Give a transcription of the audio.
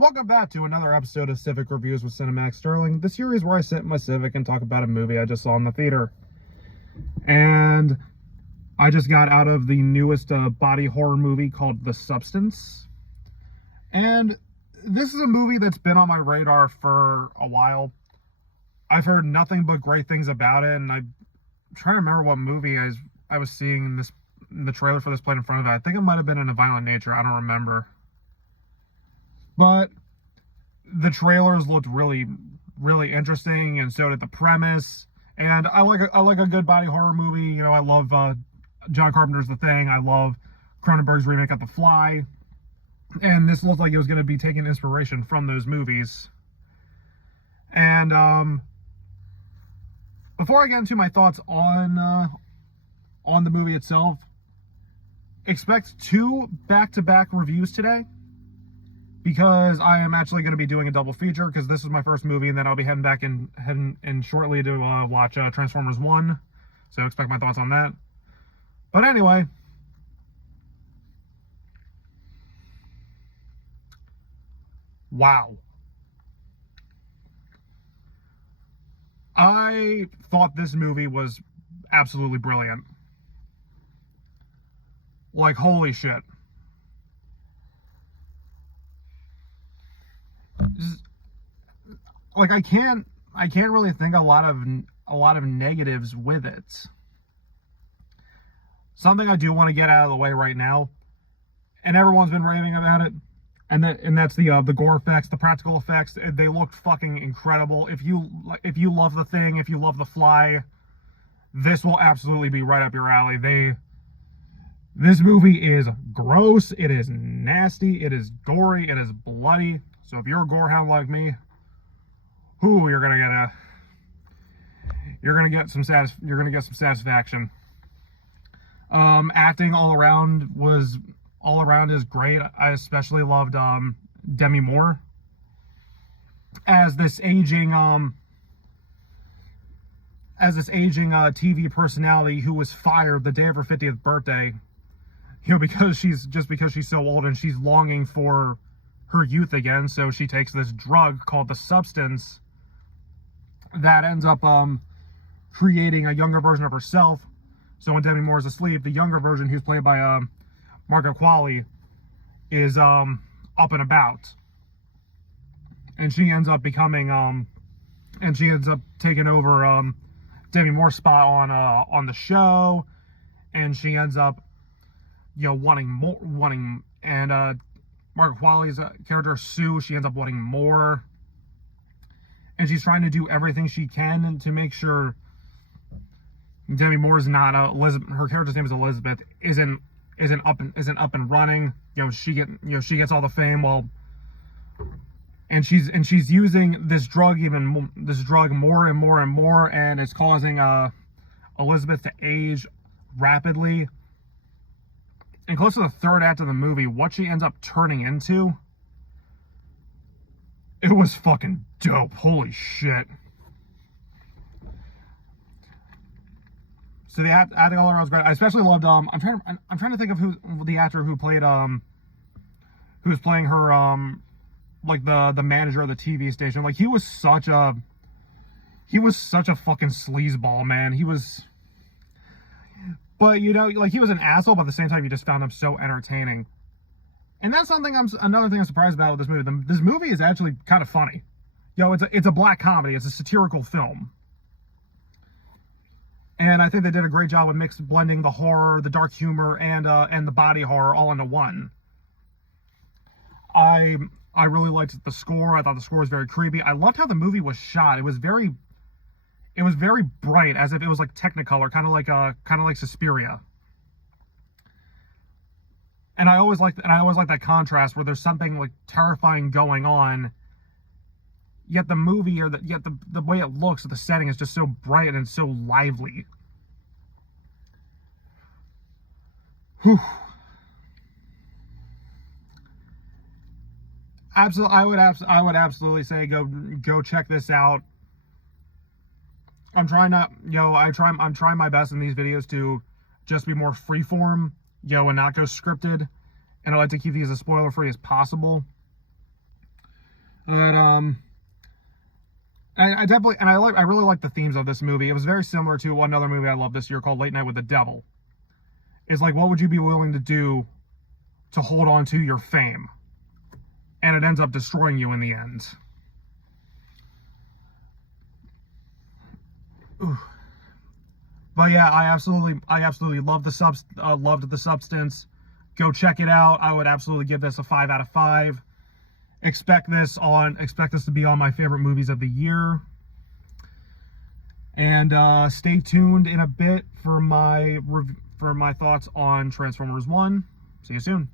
Welcome back to another episode of Civic Reviews with Cinemax Sterling, the series where I sit in my Civic and talk about a movie I just saw in the theater. And I just got out of the newest body horror movie called The Substance. And this is a movie that's been on my radar for a while. I've heard nothing but great things about it, and I'm trying to remember what movie I was seeing in the trailer for this played in front of it. I think it might have been In a Violent Nature. I don't remember. But the trailers looked really, really interesting, and so did the premise. And I like a good body horror movie. You know, I love John Carpenter's The Thing. I love Cronenberg's remake of The Fly. And this looked like it was going to be taking inspiration from those movies. And before I get into my thoughts on the movie itself, expect 2 back-to-back reviews today, because I am actually going to be doing a double feature, because this is my first movie, and then I'll be heading in shortly to watch Transformers 1, so expect my thoughts on that. But anyway, wow. I thought this movie was absolutely brilliant. Like, holy shit. Like, I can't really think a lot of negatives with it. Something I do want to get out of the way right now, and everyone's been raving about it, and that's the gore effects, the practical effects. They looked fucking incredible. If you love The Thing, if you love The Fly, this will absolutely be right up your alley. This movie is gross, it is nasty, it is gory, it is bloody. So if you're a gorehound like me, you're gonna get some satisfaction. Acting all around is great. I especially loved Demi Moore as this aging TV personality who was fired the day of her 50th birthday. You know, because she's so old and she's longing for her youth again, so she takes this drug called the Substance that ends up creating a younger version of herself. So when Demi Moore is asleep, the younger version, who's played by Margaret Qualley, is up and about, and she ends up taking over Demi Moore's spot on the show, and she ends up, you know, wanting and Margaret Qualley's character, Sue, she ends up wanting more. And she's trying to do everything she can to make sure Demi Moore is not Elizabeth. Her character's name is Elizabeth. Isn't up and running. You know, she gets all the fame and she's using this drug more and more and more, and it's causing Elizabeth to age rapidly. And close to the third act of the movie, what she ends up turning into, it was fucking dope. Holy shit. So the acting all around was great. I especially loved I'm trying to think of who the actor who played who's playing her like the manager of the TV station. Like, he was such a fucking sleazeball, man. But, you know, like, he was an asshole, but at the same time, you just found him so entertaining. And that's another thing I'm surprised about with this movie. This movie is actually kind of funny. You know, it's a black comedy. It's a satirical film. And I think they did a great job of blending the horror, the dark humor, and the body horror all into one. I really liked the score. I thought the score was very creepy. I loved how the movie was shot. It was very bright, as if it was like Technicolor, kind of like Suspiria. And I always like that contrast where there's something like terrifying going on, yet the movie the way it looks, the setting is just so bright and so lively. Whew. Absolutely, I would absolutely say go check this out. I'm trying my best in these videos to just be more freeform, and not go scripted. And I like to keep these as spoiler free as possible. But I definitely, and I really like the themes of this movie. It was very similar to another movie I love this year called Late Night with the Devil. It's like, what would you be willing to do to hold on to your fame? And it ends up destroying you in the end. Ooh. But yeah, I absolutely love loved The Substance. Go check it out. I would absolutely give this a 5 out of 5. Expect this to be on my favorite movies of the year. And stay tuned in a bit for my thoughts on Transformers 1. See you soon.